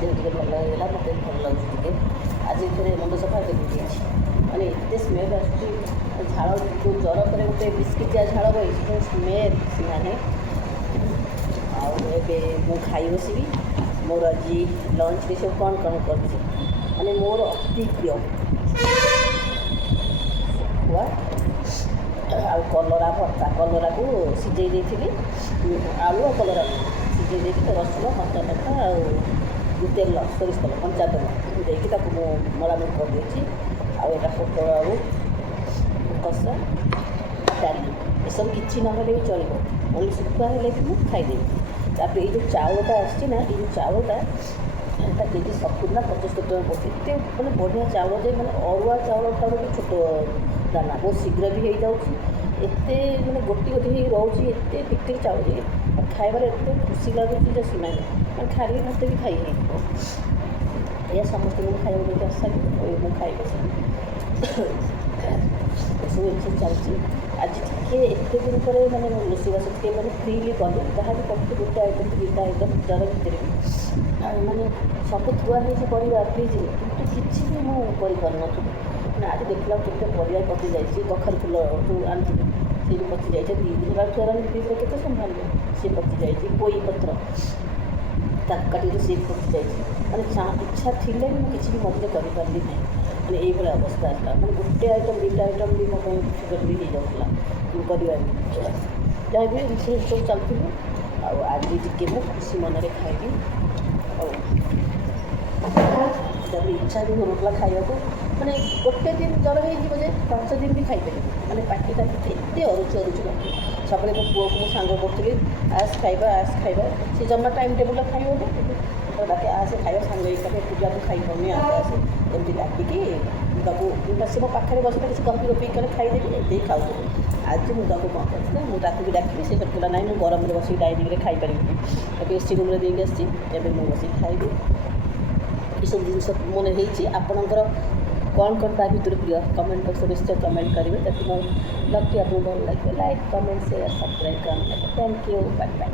ଦେହ ଟିକେ ଭଲ ହେଇଗଲା, ମୋତେ ଭଲ ଲାଗୁଛି ଟିକେ। ଆଜି ଫେରେ ମୁଣ୍ଡ ସଫା କରିଦେଇଛି। ମାନେ ଏତେ ସ୍ମେଲ୍ ଆସୁଛି, ଝାଳ ଯେଉଁ ଜ୍ୱର ପରେ ଗୋଟେ ବିସ୍କିଟିଆ ଝାଳ ବହି ସେ ସ୍ମେଲ୍ ସୀମା ନାହିଁ। ଆଉ ଏବେ ମୁଁ ଖାଇ ବସିବି। ମୋର ଆଜି ଲଞ୍ଚରେ ସବୁ କ'ଣ କରିଛି, ମାନେ ମୋର ଅତି ପ୍ରିୟ ଶୁଖୁଆ ଆଉ କଲରା ଭର୍ତ୍ତା। କଲରାକୁ ସିଝେଇ ଦେଇଥିଲି, ଆଳୁ ଆଉ କଲରାକୁ ସିଝେଇ ଦେଇକି ରସୁଣ କଞ୍ଚା ଲଙ୍କା ଆଉ ତେଲ, ସୋରିଷ ତେଲ, କଞ୍ଚା ତେଲ ଦେଇକି ତାକୁ ମୁଁ ମଳାମଳି କରିଦେଇଛି। ଆଉ ଏଇଟା ପୋଟଳ ଆଳୁ କଷା, ଡାଲି, ଏସବୁ କିଛି ନହେଲେ ବି ଚଳିବ, ଓନ୍ଲି ଶୁଖୁଆ ହେଲେ ବି ମୁଁ ଖାଇଦେବି। ତାପରେ ଏଇ ଯେଉଁ ଚାଉଳଟା ଆସିଛି ନା, ଏଇ ଯେଉଁ ଚାଉଳଟା ଏଇଟା କେଜି 70 ନା 75 ଟଙ୍କା ପଡ଼ୁଛି। ଏତେ ମାନେ ବଢ଼ିଆ ଚାଉଳ ଯେ, ମାନେ ଅରୁଆ ଚାଉଳଠାରୁ ବି ଛୋଟ ଦାନା, ବହୁତ ଶୀଘ୍ର ବି ହେଇଯାଉଛି। ଏତେ ମାନେ ଗୋଟି ଗୋଟି ହେଇ ରହୁଛି, ଏତେ ଟିକିଟିକି ଚାଉଳ ଯେ ଖାଇବାରେ ଏତେ ଖୁସି ଲାଗୁଛି ଯେ ସୀମା ନାହିଁ। ମାନେ ଖାଲି ଭାତ ବି ଖାଇ ହେଇଯିବ। ଏଇଆ ସମସ୍ତଙ୍କୁ ଖାଇବାକୁ ଦେଇକି ଆସିସାରିବି, ମୁଁ ଖାଇ ବସିବି। ଏସବୁ ଏମିତି ଚାଲିଛି। ଆଜି ଟିକେ ଏତେ ଦିନ ପରେ ମାନେ ରୋଷେଇବାସ ଟିକେ ମାନେ ଫ୍ରିଲି କଲି। ଯାହା ବି କରୁଥିଲି ଗୋଟେ ଆଇଟମ୍ ଦୁଇଟା ଆଇଟମ୍ ଜ୍ୱର ଭିତରେ ବି ମାନେ ସବୁ ଥୁଆ ହେଇଛି ପରିବା ଫ୍ରିଜ୍ରେ, କିନ୍ତୁ କିଛି ବି ମୁଁ କରିପାରୁନଥିଲି। ମାନେ ଆଜି ଦେଖିଲା କେତେ ପରିବା ପଚିଯାଇଛି। କଖାରୁ ଫୁଲ ଯେଉଁ ଆଣିଥିଲି ସେ ବି ପଚିଯାଇଛି, 2 ଦିନ ହେଲା ଥୁଆ ରହିଛି ଫ୍ରିଜ୍ରେ, କେତେ ସମ୍ଭାଳିବ। ସେ ପଚିଯାଇଛି। ପୋଇ ପତ୍ର ତାକୁ କାଟିକି ସିଏ ପଚିଯାଇଛି। ମାନେ ଇଚ୍ଛା ଥିଲେ ବି ମୁଁ କିଛି ବି ମଝିରେ କରିପାରିଲି ନାହିଁ। ମାନେ ଏଇଭଳିଆ ଅବସ୍ଥା ଆସିଲା। ମାନେ ଗୋଟେ ଆଇଟମ୍ ଦୁଇଟା ଆଇଟମ୍ ବି ମୋ ପାଇଁ ସୁଗର ବି ହେଇଯାଉଥିଲା କରିବା ବି। ଯାହା ବି ସେ ସବୁ ଚାଲୁଥିଲି। ଆଉ ଆଜି ଟିକେ ମୁଁ ଖୁସି ମନରେ ଖାଇଲି। ଆଉ ତାପରେ ଇଚ୍ଛା ବି ହେଉନଥିଲା ଖାଇବାକୁ। ମାନେ ଗୋଟେ ଦିନ ଜ୍ୱର ହେଇଯିବ ଯେ 5 ଦିନ ବି ଖାଇପାରିବି। ମାନେ ପାଟିଟା ଏତେ ଅରୁଚି ଲାଗେ। ସବୁବେଳେ ମୋ ପୁଅକୁ ମୁଁ ସାଙ୍ଗ କରୁଥିଲି, ଆସ ଖାଇବା ଆସ ଖାଇବା। ସେ ଜମା ଟାଇମ୍ ଟେବୁଲ୍ରେ ଖାଇବନି, ଡାକେ ଆସେ ଖାଇବା ସାଙ୍ଗ ହେଇକି, ଏକୁଟିଆ ମୁଁ ଖାଇପାରୁନି, ଆସେ ଆସେ ଏମିତି ଡାକିକି ତାକୁ ସେ ମୋ ପାଖରେ ବସିଲେ କିଛି ଗପି ଗପିକି ଖାଇଦେବି, ଏମିତି ଖାଉଥିଲି। ଆଜି ମୁଁ ତାକୁ କ'ଣ କରିଛି ନା, ମୁଁ ତାକୁ ବି ଡାକିଲି। ସେ କହିଲା ନାହିଁ ମୁଁ ଗରମରେ ବସିକି ଡାଇନିଂରେ ଖାଇପାରିବିନି, ତାକୁ ଏସି ରୁମ୍ରେ ଦେଇକି ଆସିଛି। ଏବେ ମୁଁ ବସିକି ଖାଇବି। ଏସବୁ ଜିନିଷ ମନେ ହେଇଛି। ଆପଣଙ୍କର କ'ଣ ତା ଭିତରୁ ପ୍ରିୟ କମେଣ୍ଟ ବକ୍ସରେ ନିଶ୍ଚୟ କମେଣ୍ଟ କରିବେ। ଯଦି ମୋ ବ୍ଲଗ୍ଟି ଆପଣଙ୍କୁ ଭଲ ଲାଗିବ, ଲାଇକ୍, କମେଣ୍ଟ, ସେୟାର, ସବସ୍କ୍ରାଇବ୍ କରନ୍ତୁ। Thank you, bye bye.